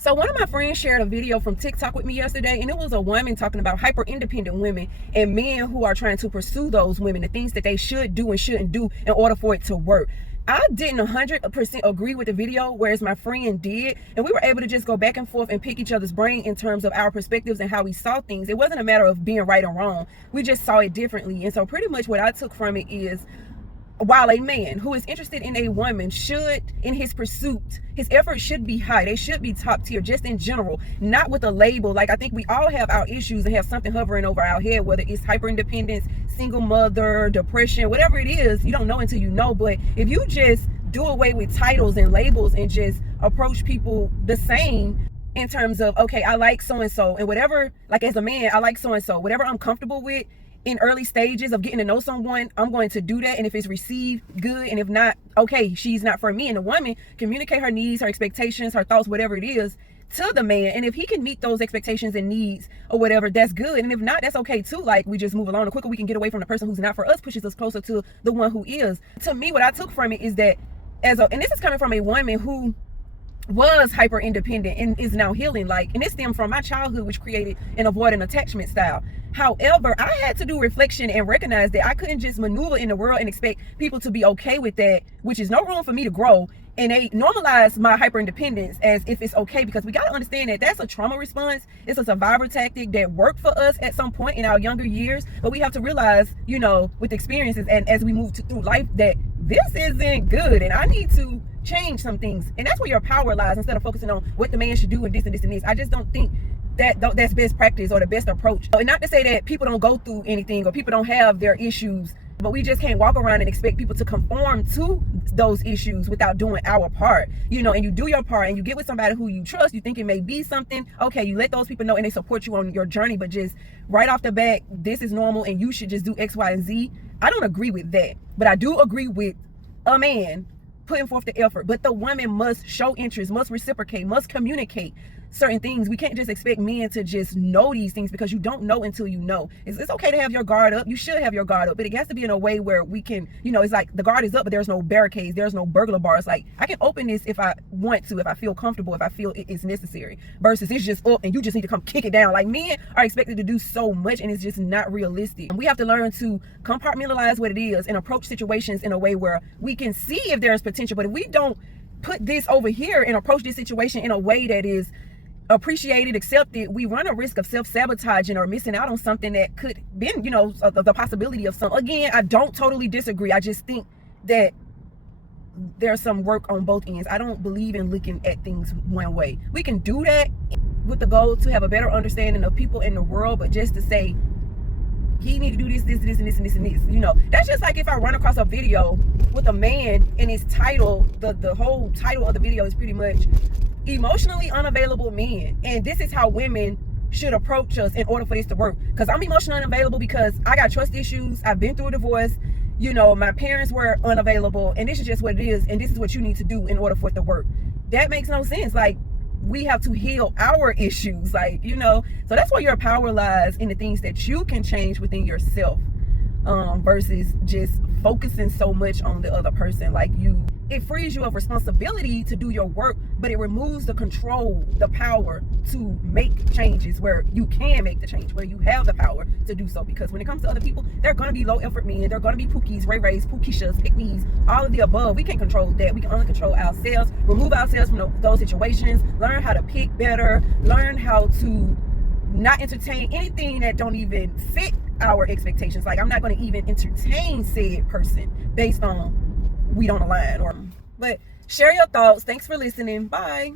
So one of my friends shared a video from TikTok with me yesterday, and it was a woman talking about hyper-independent women and men who are trying to pursue those women, the things that they should do and shouldn't do in order for it to work. I didn't 100% agree with the video, whereas my friend did, and we were able to just go back and forth and pick each other's brain in terms of our perspectives and how we saw things. It wasn't a matter of being right or wrong. We just saw it differently. And so pretty much what I took from it is, while a man who is interested in a woman should, in his pursuit, his efforts should be high. They should be top tier, just in general, not with a label. Like, I think we all have our issues and have something hovering over our head, whether it's hyper-independence, single mother, depression, whatever it is. You don't know until you know. But if you just do away with titles and labels and just approach people the same in terms of, okay, I like so-and-so, and whatever, like as a man, I like so-and-so, whatever I'm comfortable with, in early stages of getting to know someone, I'm going to do that. And if it's received, good. And if not, okay, she's not for me. And the woman communicate her needs, her expectations, her thoughts, whatever it is, to the man. And if he can meet those expectations and needs or whatever, that's good. And if not, that's okay too. Like, we just move along. The quicker we can get away from the person who's not for us pushes us closer to the one who is. To me, what I took from it is that and this is coming from a woman who was hyper independent and is now healing, and it stemmed from my childhood, which created an avoidant attachment style. However, I had to do reflection and recognize that I couldn't just maneuver in the world and expect people to be okay with that, which is no room for me to grow. And they normalize my hyper independence as if it's okay, because we got to understand that that's a trauma response. It's a survivor tactic that worked for us at some point in our younger years. But we have to realize, with experiences and as we move through life, that this isn't good. And I need to change some things. And that's where your power lies, instead of focusing on what the man should do and this and this and this. I just don't think that's best practice or the best approach. And not to say that people don't go through anything or people don't have their issues, but we just can't walk around and expect people to conform to those issues without doing our part, and you do your part and you get with somebody who you trust, you think it may be something, okay, you let those people know and they support you on your journey. But just right off the bat, this is normal and you should just do X, Y, and Z. I don't agree with that, but I do agree with a man putting forth the effort. But the woman must show interest, must reciprocate, must communicate certain things. We can't just expect men to just know these things, because you don't know until you know. It's okay to have your guard up. You should have your guard up, but it has to be in a way where we can, it's like the guard is up, but there's no barricades, there's no burglar bars. Like, I can open this if I want to, if I feel comfortable, if I feel it is necessary, versus it's just up and you just need to come kick it down. Like, men are expected to do so much and it's just not realistic. We have to learn to compartmentalize what it is and approach situations in a way where we can see if there's potential. But if we don't put this over here and approach this situation in a way that is appreciated, accepted, we run a risk of self-sabotaging or missing out on something that could be, the possibility of some. Again, I don't totally disagree. I just think that there's some work on both ends. I don't believe in looking at things one way. We can do that with the goal to have a better understanding of people in the world, but just to say, he need to do this, and this, and this. That's just like if I run across a video with a man and his title, the whole title of the video is pretty much emotionally unavailable men, and this is how women should approach us in order for this to work. Because I'm emotionally unavailable because I got trust issues, I've been through a divorce, my parents were unavailable, and this is just what it is, and this is what you need to do in order for it to work. That makes no sense. Like, we have to heal our issues, so that's where your power lies, in the things that you can change within yourself, versus just focusing so much on the other person. It frees you of responsibility to do your work, but it removes the control, the power to make changes where you can make the change, where you have the power to do so. Because when it comes to other people, they're going to be low effort men, they're going to be pookies, ray-rays, pookishas, pick-me's, all of the above. We can't control that. We can only control ourselves, remove ourselves from those situations, learn how to pick better, learn how to not entertain anything that don't even fit our expectations. Like, I'm not going to even entertain said person based on we don't align. But share your thoughts. Thanks for listening. Bye.